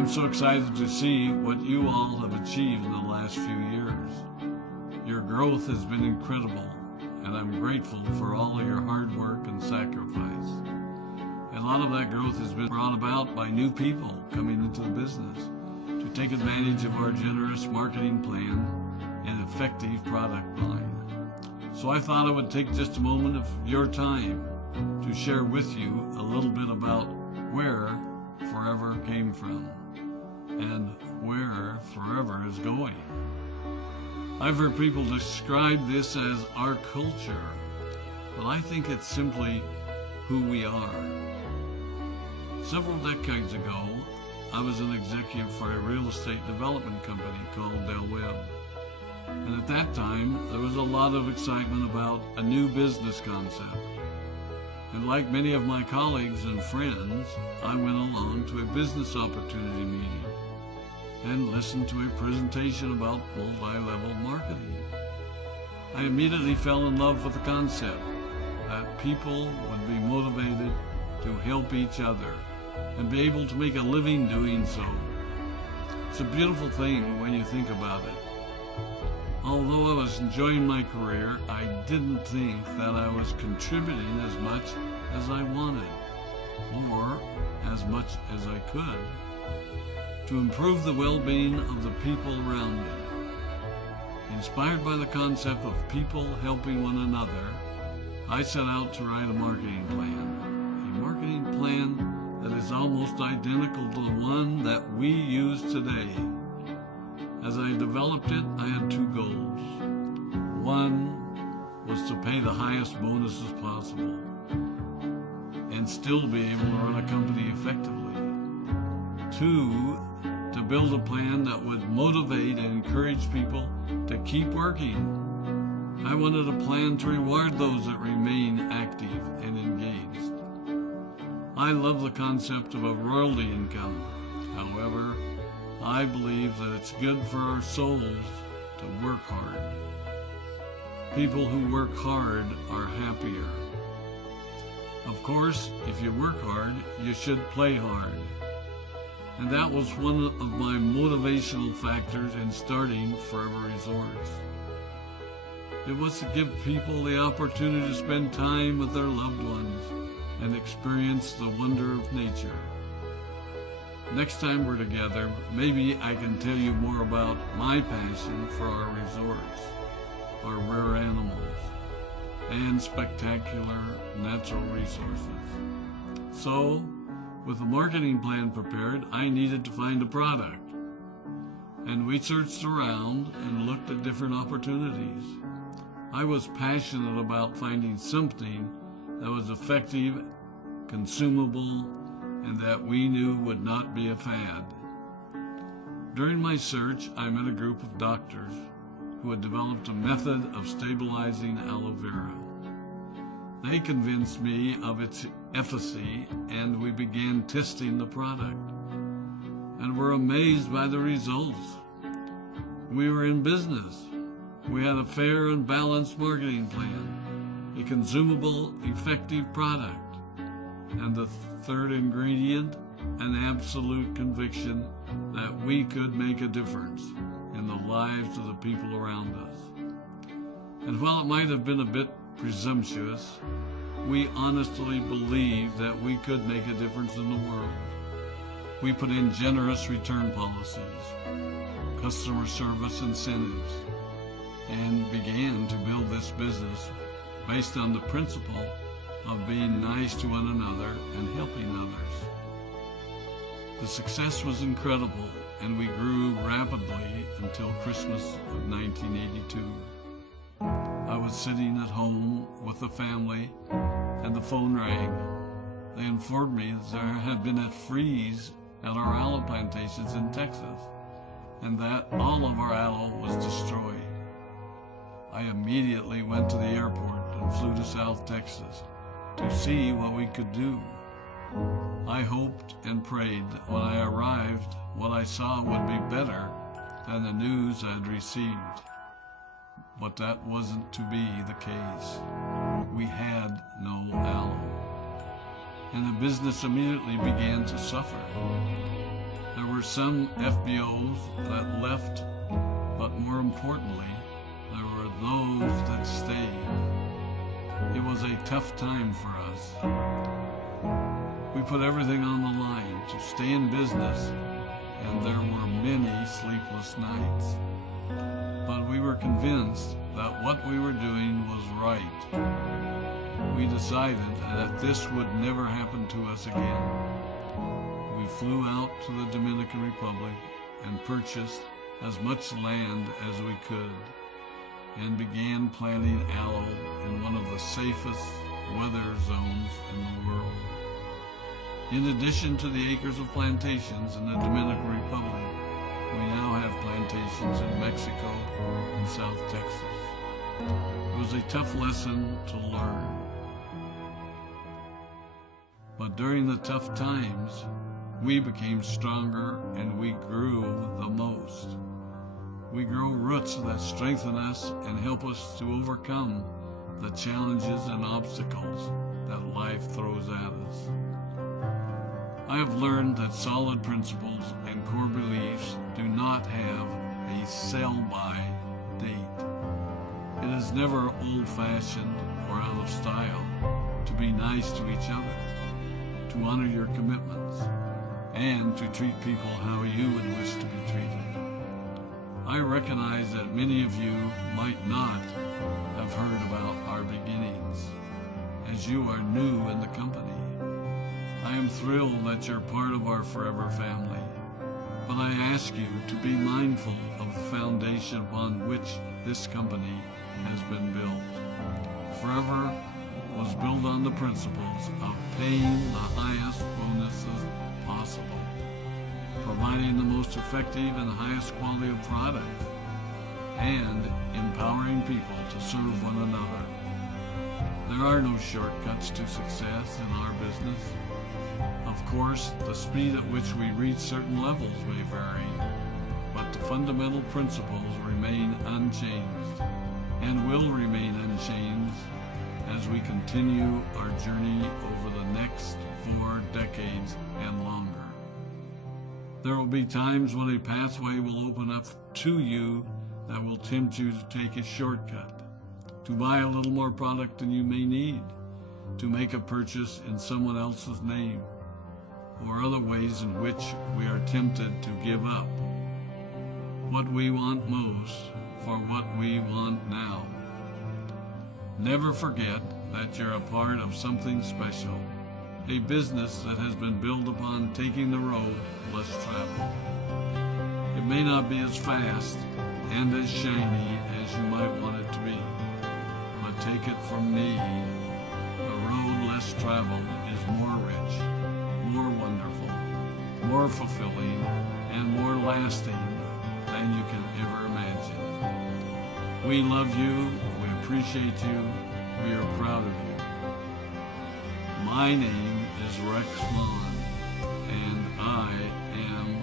I'm so excited to see what you all have achieved in the last few years. Your growth has been incredible, and I'm grateful for all of your hard work and sacrifice. A lot of that growth has been brought about by new people coming into the business to take advantage of our generous marketing plan and effective product line. So I thought I would take just a moment of your time to share with you a little bit about where Forever came from and where Forever is going. I've heard people describe this as our culture, but I think it's simply who we are. Several decades ago, I was an executive for a real estate development company called Del Webb. And at that time, there was a lot of excitement about a new business concept. And like many of my colleagues and friends, I went along to a business opportunity meeting and listened to a presentation about multi-level marketing. I immediately fell in love with the concept that people would be motivated to help each other and be able to make a living doing so. It's a beautiful thing when you think about it. Although I was enjoying my career, I didn't think that I was contributing as much as I wanted, or as much as I could, to improve the well-being of the people around me. Inspired by the concept of people helping one another, I set out to write a marketing plan that is almost identical to the one that we use today. As I developed it, I had two goals. One was to pay the highest bonuses possible and still be able to run a company effectively. Two, to build a plan that would motivate and encourage people to keep working. I wanted a plan to reward those that remain active and engaged. I love the concept of a royalty income. However, I believe that it's good for our souls to work hard. People who work hard are happier. Of course, if you work hard, you should play hard. And that was one of my motivational factors in starting Forever Resorts. It was to give people the opportunity to spend time with their loved ones and experience the wonder of nature. Next time we're together, maybe I can tell you more about my passion for our resorts, our rare animals, and spectacular natural resources. So, with a marketing plan prepared, I needed to find a product. And we searched around and looked at different opportunities. I was passionate about finding something that was effective, consumable, and that we knew would not be a fad. During my search, I met a group of doctors who had developed a method of stabilizing aloe vera. They convinced me of its efficacy, and we began testing the product, and were amazed by the results. We were in business. We had a fair and balanced marketing plan, a consumable, effective product, and the third ingredient, an absolute conviction that we could make a difference in the lives of the people around us. And while it might have been a bit presumptuous, we honestly believed that we could make a difference in the world. We put in generous return policies, customer service incentives, and began to build this business based on the principle of being nice to one another and helping others. The success was incredible, and we grew rapidly until Christmas of 1982. I was sitting at home with the family, and the phone rang. They informed me that there had been a freeze at our aloe plantations in Texas, and that all of our aloe was destroyed. I immediately went to the airport and flew to South Texas to see what we could do. I hoped and prayed that when I arrived, what I saw would be better than the news I had received. But that wasn't to be the case. We had no aloe, and the business immediately began to suffer. There were were some FBOs that left, but more importantly, there were those that stayed. It was a tough time for us. We put everything on the line to stay in business, and there were many sleepless nights. But we were convinced that what we were doing was right. We decided that this would never happen to us again. We flew out to the Dominican Republic and purchased as much land as we could and began planting aloe in one of the safest weather zones in the world. In addition to the acres of plantations in the Dominican Republic, we now have plantations in Mexico and South Texas. It was a tough lesson to learn. But during the tough times, we became stronger and we grew the most. We grow roots that strengthen us and help us to overcome the challenges and obstacles that life throws at us. I have learned that solid principles and core beliefs do not have a sell-by date. It is never old-fashioned or out of style to be nice to each other, to honor your commitments, and to treat people how you would wish to be treated. I recognize that many of you might not have heard about our beginnings, as you are new in the company. I am thrilled that you're part of our forever family, but I ask you to be mindful of the foundation upon which this company has been built. Forever was built on the principles of paying the highest bonuses possible, providing the most effective and highest quality of product, and empowering people to serve one another. There are no shortcuts to success in our business. Of course, the speed at which we reach certain levels may vary, but the fundamental principles remain unchanged and will remain unchanged as we continue our journey over the next 4 decades and longer. There will be times when a pathway will open up to you that will tempt you to take a shortcut, to buy a little more product than you may need, to make a purchase in someone else's name, or other ways in which we are tempted to give up what we want most for what we want now. Never forget that you're a part of something special, a business that has been built upon taking the road less traveled. It may not be as fast and as shiny as you might want it to be, but take it from me, the road less traveled is more rich, more wonderful, more fulfilling, and more lasting than you can ever imagine. We love you, we appreciate you, we are proud of you. My name is Rex Maughn, and I am